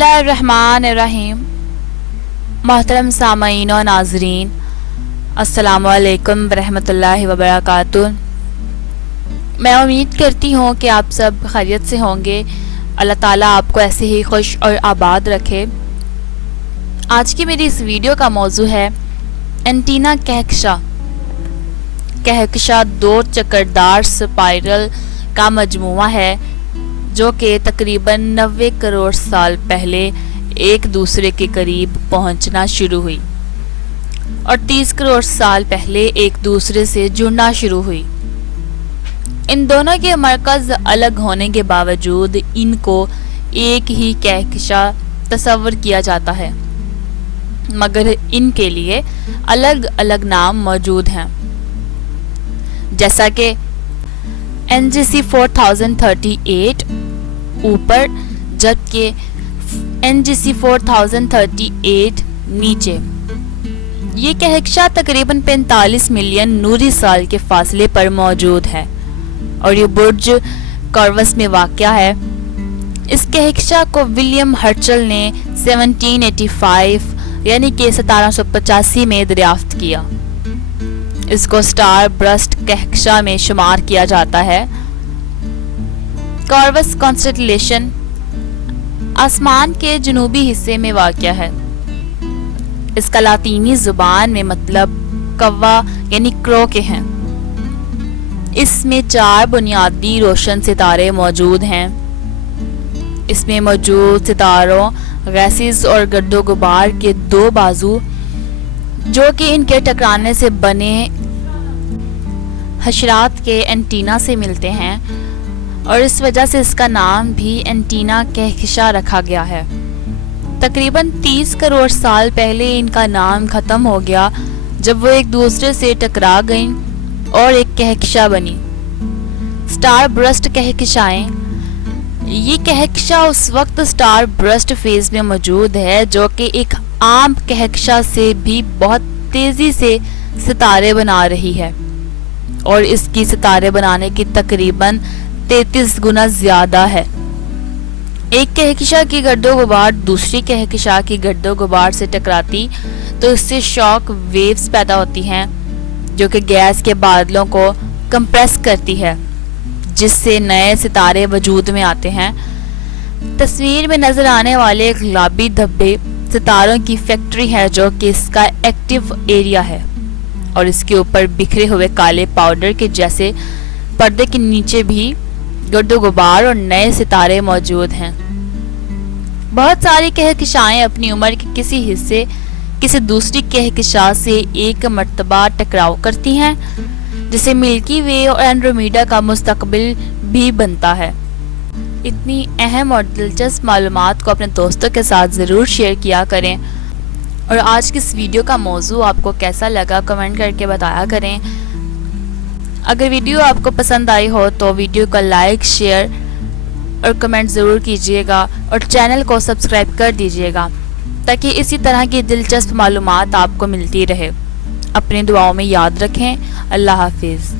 اللہ الرحمن الرحیم۔ محترم سامعین و ناظرین، السلام علیکم ورحمۃ اللہ وبرکاتہ۔ میں امید کرتی ہوں کہ آپ سب خیریت سے ہوں گے۔ اللہ تعالیٰ آپ کو ایسے ہی خوش اور آباد رکھے۔ آج کی میری اس ویڈیو کا موضوع ہے اینٹینا کہکشاں۔ کہکشاں دو چکردار سپائرل کا مجموعہ ہے جو کہ تقریباً 90 کروڑ سال پہلے ایک دوسرے کے قریب پہنچنا شروع ہوئی اور 30 کروڑ سال پہلے ایک دوسرے سے جڑنا شروع ہوئی۔ ان دونوں کے مرکز الگ ہونے کے باوجود ان کو ایک ہی کہکشاں تصور کیا جاتا ہے، مگر ان کے لیے الگ الگ نام موجود ہیں، جیسا کہ NGC 4038 اوپر جبکہ NGC 4038 نیچے۔ یہ کہکشاں تقریباً 45 ملین نوری سال کے فاصلے پر موجود ہے اور یہ برج کاروس میں واقع ہے۔ اس کہکشاں کو ولیم ہرچل نے 1785 یعنی کہ 1785 میں دریافت کیا۔ اس کو سٹار برسٹ کہکشاں میں شمار کیا جاتا ہے۔ کاروس کانسٹیلیشن آسمان کے جنوبی حصے میں واقع ہے۔ اس کا لاطینی زبان میں مطلب کوا یعنی کرو کے ہیں۔ اس میں 4 بنیادی روشن ستارے موجود ہیں۔ اس میں موجود ستاروں گیسز اور گرد و غبار کے 2 بازو جو کہ ان کے ٹکرانے سے بنے حشرات کے اینٹینا سے ملتے ہیں اور اس وجہ سے اس کا نام بھی اینٹینا کہکشاں رکھا گیا ہے۔ تقریباً 30 کروڑ سال پہلے ان کا نام ختم ہو گیا جب وہ ایک دوسرے سے ٹکرا گئیں اور ایک کہکشاں بنی، سٹار برسٹ کہکشائیں۔ یہ کہکشاں اس وقت سٹار برسٹ فیز میں موجود ہے جو کہ ایک عام کہکشاں سے بھی بہت تیزی سے ستارے بنا رہی ہے اور اس کی ستارے بنانے کی تقریباً 33 گنا زیادہ ہے۔ ایک کہکشاں کی گرد و غبار دوسری کہکشاں کی گرد و غبار سے ٹکراتی تو اس سے شاک ویوز پیدا ہوتی ہیں جو کہ گیس کے بادلوں کو کمپریس کرتی ہے، جس سے نئے ستارے وجود میں آتے ہیں۔ تصویر میں نظر آنے والے گلابی دھبے ستاروں کی فیکٹری ہے جو کہ اس کا ایکٹیو ایریا ہے اور اس کے اوپر بکھرے ہوئے کالے پاؤڈر کے جیسے پردے کے نیچے بھی گرد و غبار اور نئے ستارے موجود ہیں۔ بہت ساری کہکشائیں اپنی عمر کے کسی حصے کسی دوسری کہکشاں سے ایک مرتبہ ٹکراؤ کرتی ہیں، جسے ملکی وے اور اینڈرومیڈا کا مستقبل بھی بنتا ہے۔ اتنی اہم اور دلچسپ معلومات کو اپنے دوستوں کے ساتھ ضرور شیئر کیا کریں، اور آج کی اس ویڈیو کا موضوع آپ کو کیسا لگا کمنٹ کر کے بتایا کریں۔ اگر ویڈیو آپ کو پسند آئی ہو تو ویڈیو کا لائک، شیئر اور کمنٹ ضرور کیجیے گا اور چینل کو سبسکرائب کر دیجیے گا تاکہ اسی طرح کی دلچسپ معلومات آپ کو ملتی رہے۔ اپنی دعاؤں میں یاد رکھیں۔ اللہ حافظ۔